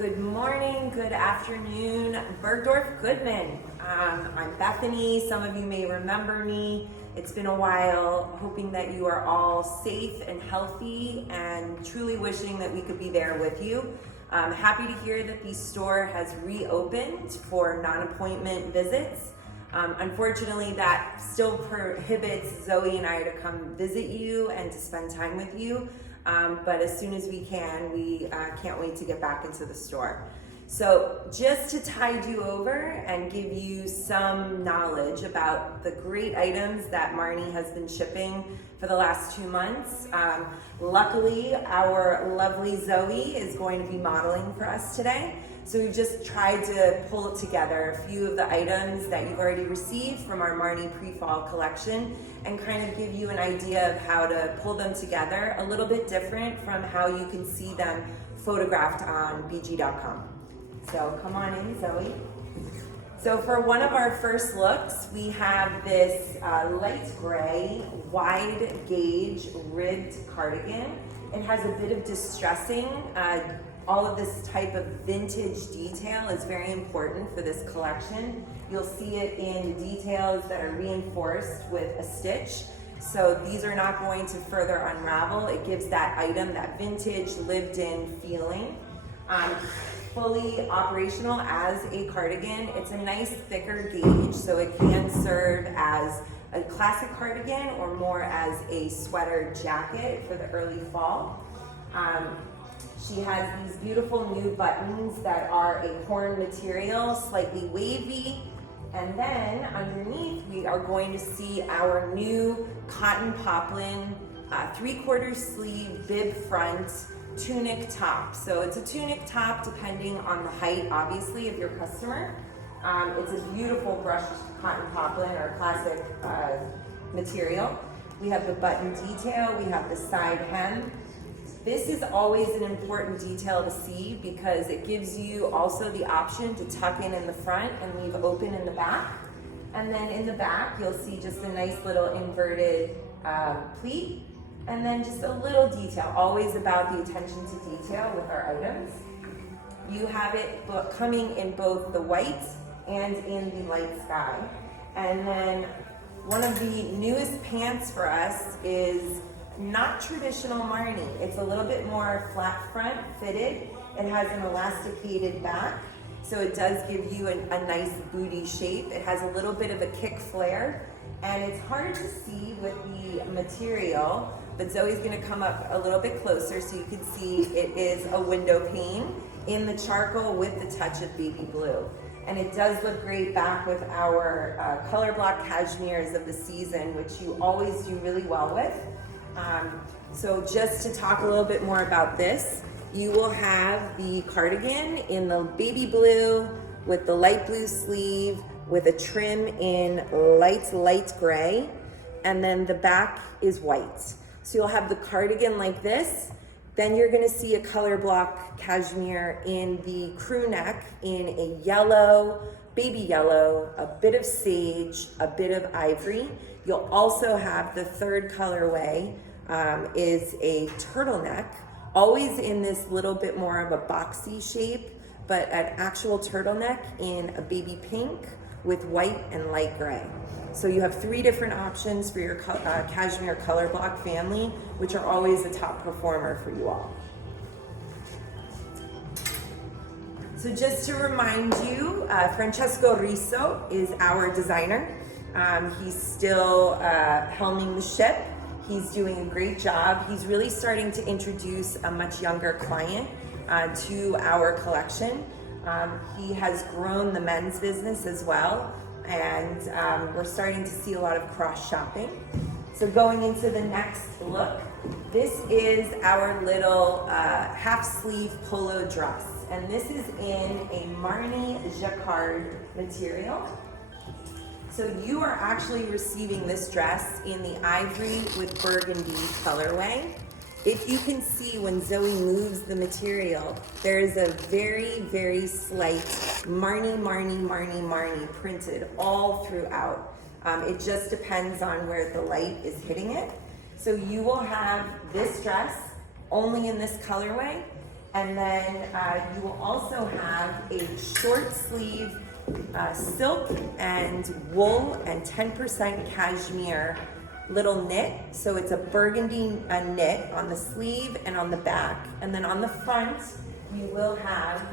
Good morning, good afternoon, Bergdorf Goodman. I'm Bethany. Some of you may remember me. It's been a while. Hoping that you are all safe and healthy and truly wishing that we could be there with you. I'm happy to hear that the store has reopened for non-appointment visits. Unfortunately, that still prohibits Zoe and I to come visit you and to spend time with you. But as soon as we can, we can't wait to get back into the store. So just to tide you over and give you some knowledge about the great items that Marnie has been shipping for the last 2 months. Luckily, our lovely Zoe is going to be modeling for us today. So we've just tried to pull together a few of the items that you've already received from our Marnie pre-fall collection and kind of give you an idea of how to pull them together, a little bit different from how you can see them photographed on bg.com. So come on in, Zoe. So for one of our first looks, we have this light gray, wide gauge ribbed cardigan. It has a bit of distressing. All of this type of vintage detail is very important for this collection. You'll see it in the details that are reinforced with a stitch. So these are not going to further unravel. It gives that item that vintage lived in feeling. Fully operational as a cardigan. It's a nice thicker gauge, so it can serve as a classic cardigan or more as a sweater jacket for the early fall. She has these beautiful new buttons that are a corn material, slightly wavy. And then underneath, we are going to see our new cotton poplin 3/4 sleeve bib front tunic top. So it's a tunic top depending on the height, obviously, of your customer. It's a beautiful brushed cotton poplin or classic material. We have the button detail, we have the side hem. This is always an important detail to see because it gives you also the option to tuck in the front and leave open in the back. And then in the back, you'll see just a nice little inverted pleat. And then just a little detail, always about the attention to detail with our items. You have it coming in both the white and in the light sky. And then one of the newest pants for us is not traditional Marnie. It's a little bit more flat front fitted. It has an elasticated back, so it does give you a nice booty shape. It has a little bit of a kick flare, and it's hard to see with the material, but Zoe's gonna come up a little bit closer so you can see it is a window pane in the charcoal with the touch of baby blue. And it does look great back with our color block cashmeres of the season, which you always do really well with. So just to talk a little bit more about this, you will have the cardigan in the baby blue with the light blue sleeve with a trim in light gray, and then the back is white. So you'll have the cardigan like this, then you're gonna see a color block cashmere in the crew neck in a yellow, baby yellow, a bit of sage, a bit of ivory. You'll also have the third colorway is a turtleneck, always in this little bit more of a boxy shape, but an actual turtleneck in a baby pink with white and light gray. So you have 3 different options for your cashmere color block family, which are always a top performer for you all. So just to remind you, Francesco Riso is our designer. He's still helming the ship. He's doing a great job. He's really starting to introduce a much younger client to our collection. He has grown the men's business as well, and we're starting to see a lot of cross shopping. So going into the next look, this is our little half sleeve polo dress. And this is in a Marnie jacquard material. So you are actually receiving this dress in the ivory with burgundy colorway. If you can see when Zoe moves the material, there is a very, very slight Marnie printed all throughout. It just depends on where the light is hitting it. So you will have this dress only in this colorway. And then you will also have a short sleeve silk and wool and 10% cashmere little knit. So it's a burgundy knit on the sleeve and on the back. And then on the front, we will have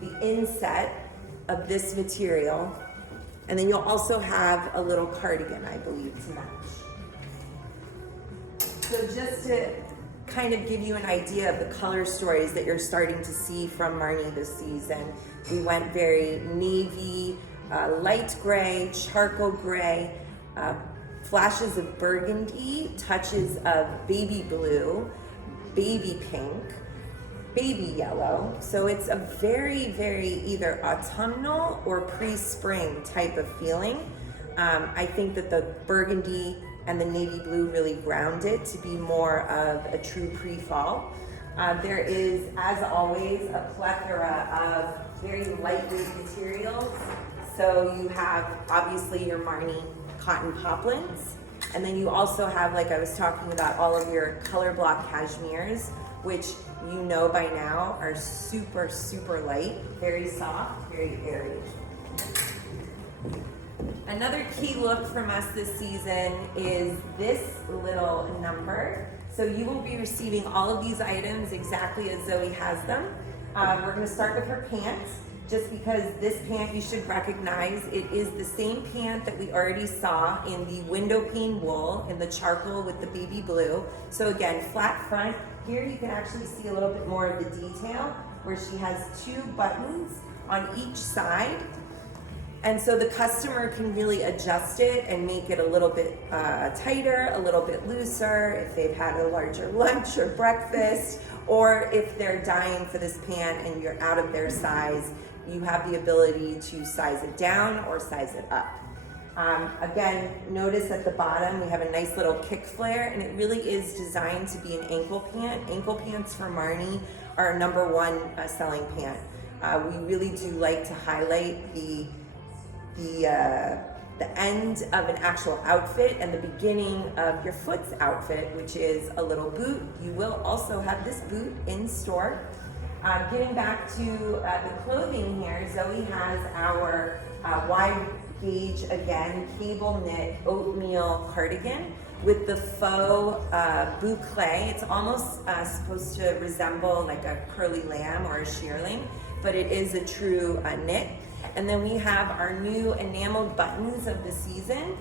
the inset of this material. And then you'll also have a little cardigan, I believe, to match. So just to kind of give you an idea of the color stories that you're starting to see from Marni this season, we went very navy, light gray, charcoal gray, flashes of burgundy, touches of baby blue, baby pink, baby yellow. So it's a very, very either autumnal or pre-spring type of feeling. I think that the burgundy and the navy blue really ground it to be more of a true pre-fall. There is, as always, a plethora of very lightweight materials. So you have obviously your Marni cotton poplins, and then you also have, like I was talking about, all of your color block cashmeres, which you know by now are super, super light, very soft, very airy. Another key look from us this season is this little number. So you will be receiving all of these items exactly as Zoe has them. We're going to start with her pants, just because this pant you should recognize. It is the same pant that we already saw in the window pane wool in the charcoal with the baby blue. So again, flat front. Here you can actually see a little bit more of the detail where she has 2 buttons on each side. And so the customer can really adjust it and make it a little bit tighter, a little bit looser if they've had a larger lunch or breakfast, or if they're dying for this pant and you're out of their size, you have the ability to size it down or size it up. Again, notice at the bottom we have a nice little kick flare, and it really is designed to be an ankle pant. Ankle pants for Marni are our #1 selling pant. We really do like to highlight the end of an actual outfit and the beginning of your foot's outfit, which is a little boot. You will also have this boot in store. Getting back to the clothing here, Zoe has our wide gauge, again, cable knit oatmeal cardigan with the faux boucle. It's almost supposed to resemble like a curly lamb or a shearling, but it is a true knit. And then we have our new enameled buttons of the season.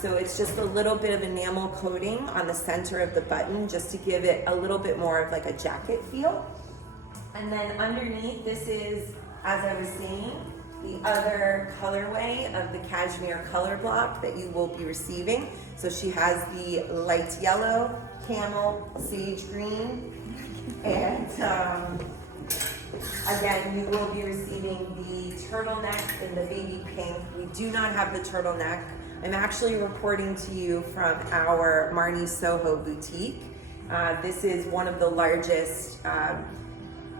So it's just a little bit of enamel coating on the center of the button just to give it a little bit more of like a jacket feel. And then underneath, this is, as I was saying, the other colorway of the cashmere color block that you will be receiving. So she has the light yellow, camel, sage green, and again, you will be receiving the turtleneck in the baby pink. We do not have the turtleneck. I'm actually reporting to you from our Marni Soho boutique. This is one of the largest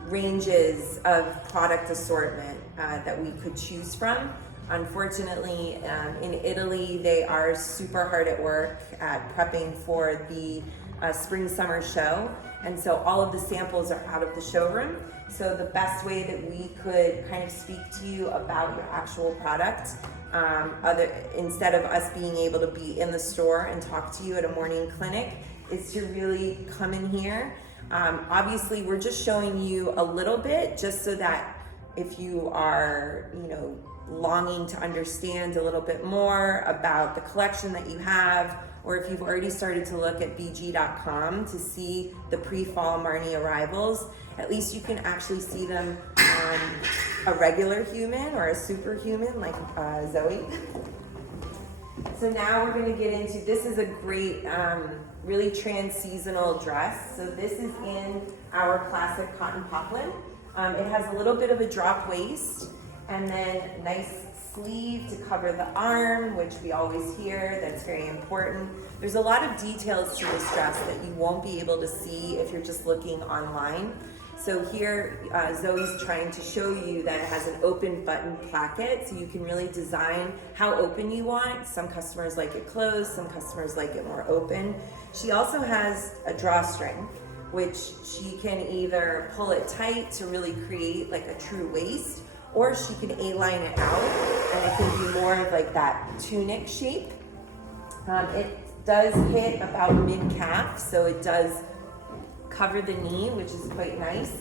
ranges of product assortment that we could choose from. Unfortunately, in Italy, they are super hard at work at prepping for the spring summer show. And so all of the samples are out of the showroom. So the best way that we could kind of speak to you about your actual product, instead of us being able to be in the store and talk to you at a morning clinic, is to really come in here. Obviously, we're just showing you a little bit just so that if you are, longing to understand a little bit more about the collection that you have, or if you've already started to look at bg.com to see the pre-fall Marni arrivals, at least you can actually see them on a regular human or a superhuman like Zoe. So now we're going to get into, this is a great, really trans-seasonal dress. So this is in our classic cotton poplin. It has a little bit of a drop waist, and then nice sleeve to cover the arm, which we always hear, that's very important. There's a lot of details to this dress that you won't be able to see if you're just looking online. So here, Zoe's trying to show you that it has an open button placket, so you can really design how open you want. Some customers like it closed, some customers like it more open. She also has a drawstring, which she can either pull it tight to really create like a true waist, or she can A-line it out and it can be more of like that tunic shape. It does hit about mid-calf, so it does cover the knee, which is quite nice.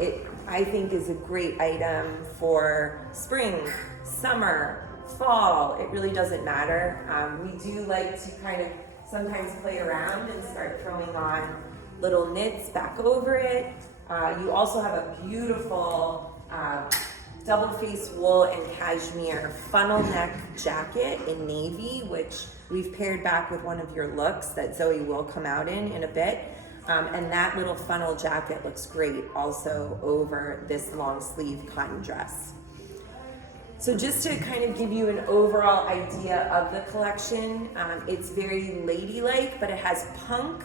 It, I think, is a great item for spring, summer, fall. It really doesn't matter. We do like to kind of sometimes play around and start throwing on little knits back over it. You also have a beautiful double face wool and cashmere funnel neck jacket in navy, which we've paired back with one of your looks that Zoe will come out in a bit. And that little funnel jacket looks great also over this long sleeve cotton dress. So just to kind of give you an overall idea of the collection, it's very ladylike, but it has punk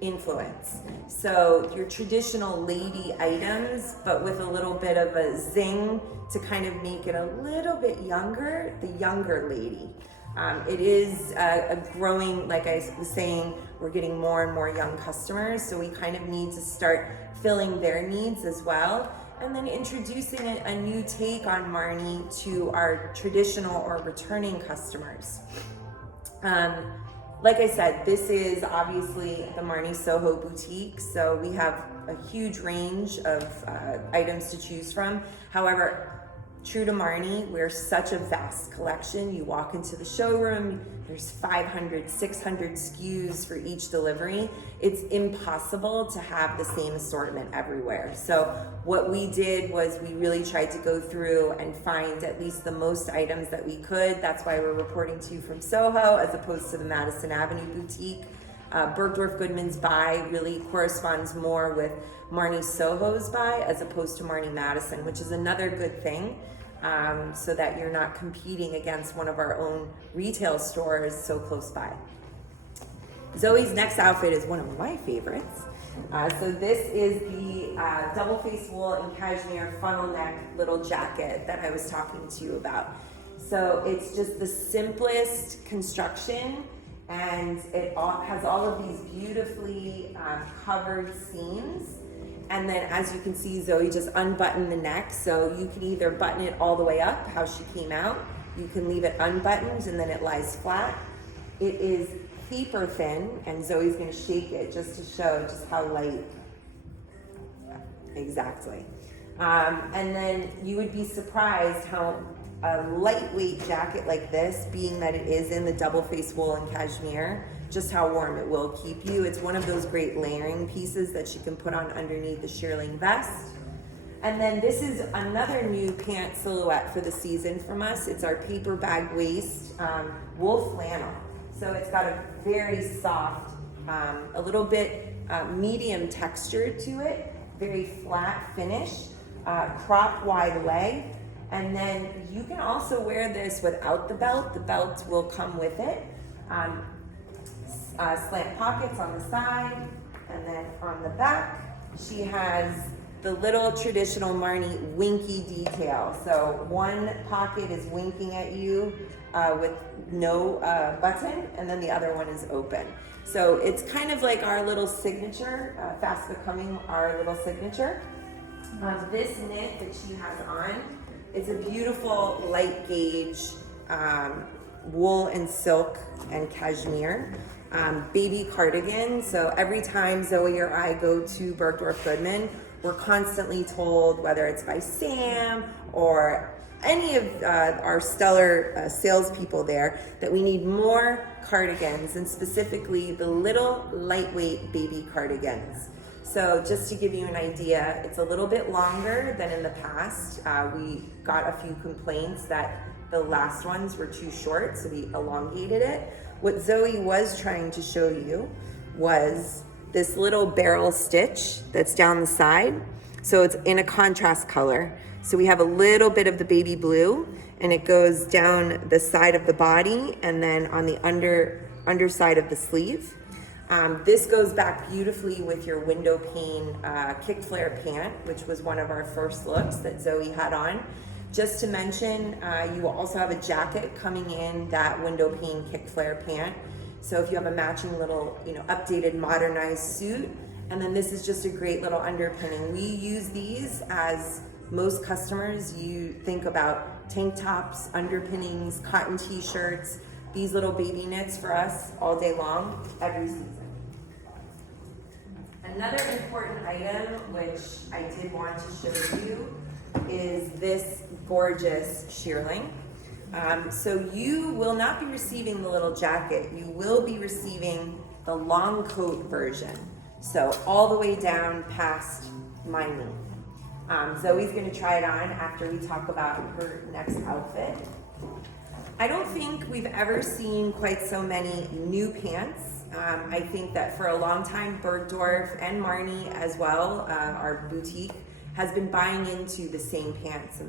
influence. So your traditional lady items, but with a little bit of a zing to kind of make it a little bit younger, the younger lady. It is a growing, like I was saying, we're getting more and more young customers, so we kind of need to start filling their needs as well. And then introducing a new take on Marni to our traditional or returning customers. Like I said, this is obviously the Marni Soho Boutique, so we have a huge range of items to choose from. However, true to Marni, we're such a vast collection. You walk into the showroom, there's 500, 600 SKUs for each delivery. It's impossible to have the same assortment everywhere. So what we did was we really tried to go through and find at least the most items that we could. That's why we're reporting to you from Soho as opposed to the Madison Avenue Boutique. Bergdorf Goodman's buy really corresponds more with Marni Soho's buy as opposed to Marni Madison, which is another good thing. So that you're not competing against one of our own retail stores so close by. Zoe's next outfit is one of my favorites. So this is the double face wool and cashmere funnel neck little jacket that I was talking to you about. So it's just the simplest construction, and it has all of these beautifully covered seams. And then as you can see, Zoe just unbuttoned the neck, so you can either button it all the way up, how she came out. You can leave it unbuttoned and then it lies flat. It is paper thin, and Zoe's gonna shake it just to show just how light. Exactly. And then you would be surprised how a lightweight jacket like this, being that it is in the double face wool and cashmere, just how warm it will keep you. It's one of those great layering pieces that you can put on underneath the shearling vest. And then this is another new pant silhouette for the season from us. It's our paper bag waist wool flannel. So it's got a very soft, a little bit medium texture to it, very flat finish, crop wide leg. And then you can also wear this without the belt. The belt will come with it. Slant pockets on the side, and then on the back she has the little traditional Marni winky detail. So one pocket is winking at you with no button, and then the other one is open. So it's kind of like our little signature, fast becoming our little signature. This knit that she has on, it's a beautiful light gauge wool and silk and cashmere. Baby cardigan. So every time Zoe or I go to Bergdorf Goodman, we're constantly told, whether it's by Sam or any of our stellar salespeople there, that we need more cardigans, and specifically the little lightweight baby cardigans. So just to give you an idea, it's a little bit longer than in the past. We got a few complaints that the last ones were too short, so we elongated it. What Zoe was trying to show you was this little barrel stitch that's down the side. So it's in a contrast color. So we have a little bit of the baby blue, and it goes down the side of the body and then on the underside of the sleeve. This goes back beautifully with your window pane kick flare pant, which was one of our first looks that Zoe had on. Just to mention, you will also have a jacket coming in that window pane kick flare pant. So if you have a matching little, updated modernized suit, And then this is just a great little underpinning. We use these as most customers, you think about tank tops, underpinnings, cotton t-shirts, these little baby knits for us all day long, every season. Another important item, which I did want to show you, is this gorgeous shearling. So you will not be receiving the little jacket. You will be receiving the long coat version. So all the way down past my knee. Zoe's gonna try it on after we talk about her next outfit. I don't think we've ever seen quite so many new pants. I think that for a long time, Bergdorf and Marni as well, our boutique, has been buying into the same pants,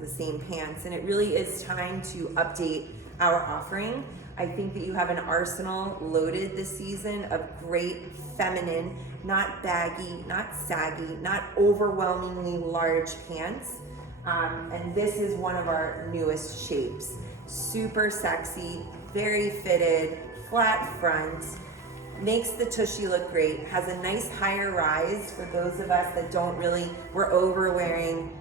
and it really is time to update our offering. I think that you have an arsenal loaded this season of great feminine, not baggy, not saggy, not overwhelmingly large pants. And this is one of our newest shapes. Super sexy, very fitted, flat front, makes the tushy look great, has a nice higher rise for those of us that don't really, we're over wearing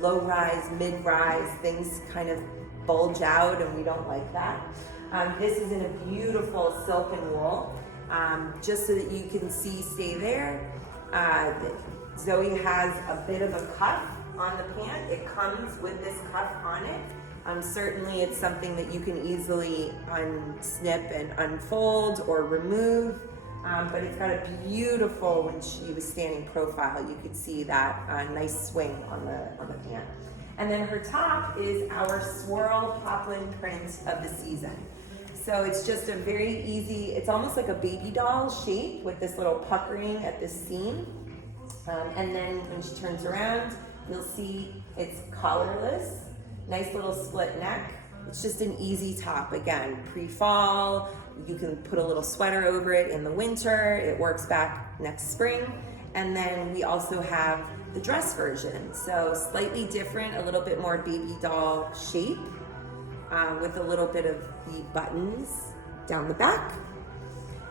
low rise, mid rise, things kind of bulge out and we don't like that. This is in a beautiful silk and wool, just so that you can see, stay there. Zoe has a bit of a cuff on the pant. It comes with this cuff on it. Certainly it's something that you can easily unsnip and unfold or remove, but it's got a beautiful, when she was standing profile, you could see that nice swing on the pant. And then her top is our swirl poplin print of the season. So it's just a very easy, it's almost like a baby doll shape with this little puckering at the seam. And then when she turns around, you'll see it's collarless, nice little split neck. It's just an easy top. Again, pre-fall, you can put a little sweater over it in the winter. It works back next spring. And then we also have the dress version. So slightly different, a little bit more baby doll shape, with a little bit of the buttons down the back.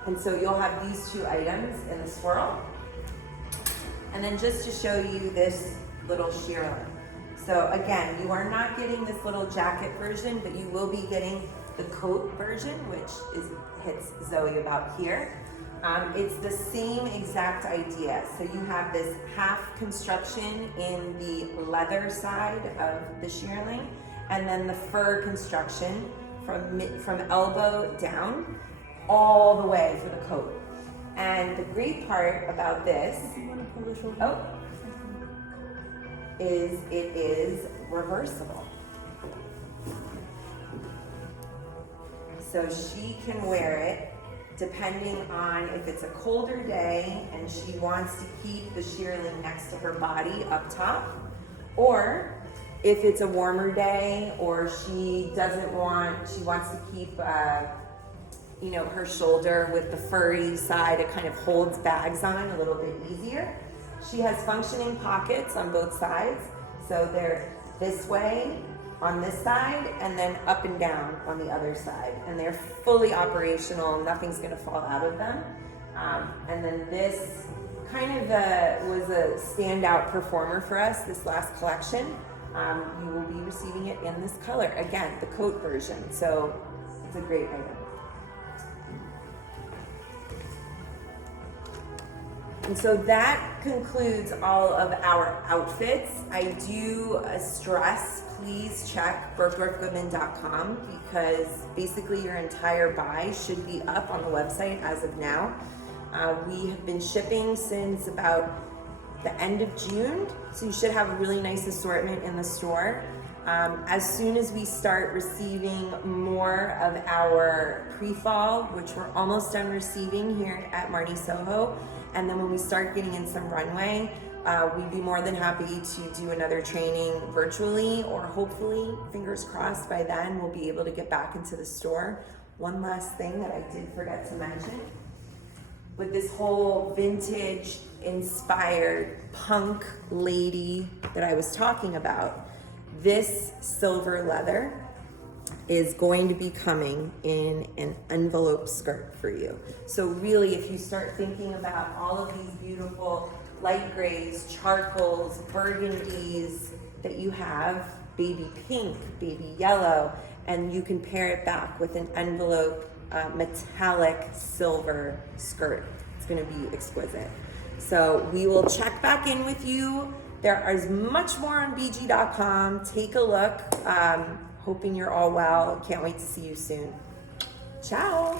And so you'll have these two items in the swirl. And then just to show you this little shearling. So again, you are not getting this little jacket version, but you will be getting the coat version, which hits Zoe about here. It's the same exact idea. So you have this half construction in the leather side of the shearling, and then the fur construction from elbow down all the way for the coat. And the great part about this, is it is reversible. So she can wear it depending on if it's a colder day and she wants to keep the shearling next to her body up top, or if it's a warmer day or she wants to keep her shoulder with the furry side, it kind of holds bags on a little bit easier. She has functioning pockets on both sides, so they're this way on this side and then up and down on the other side, and they're fully operational. Nothing's going to fall out of them. And then this kind of was a standout performer for us this last collection. You will be receiving it in this color, again, the coat version. So it's a great item. And so that concludes all of our outfits. I do stress, please check bergdorfgoodman.com, because basically your entire buy should be up on the website as of now. We have been shipping since about the end of June, so you should have a really nice assortment in the store. As soon as we start receiving more of our pre-fall, which we're almost done receiving here at Marni Soho, and then when we start getting in some runway, we'd be more than happy to do another training virtually, or hopefully, fingers crossed, by then we'll be able to get back into the store. One last thing that I did forget to mention, with this whole vintage inspired punk lady that I was talking about, this silver leather is going to be coming in an envelope skirt for you. So really, if you start thinking about all of these beautiful light grays, charcoals, burgundies that you have, baby pink, baby yellow, and you can pair it back with an envelope metallic silver skirt. It's gonna be exquisite. So we will check back in with you. There is much more on bg.com. Take a look. Hoping you're all well. Can't wait to see you soon. Ciao.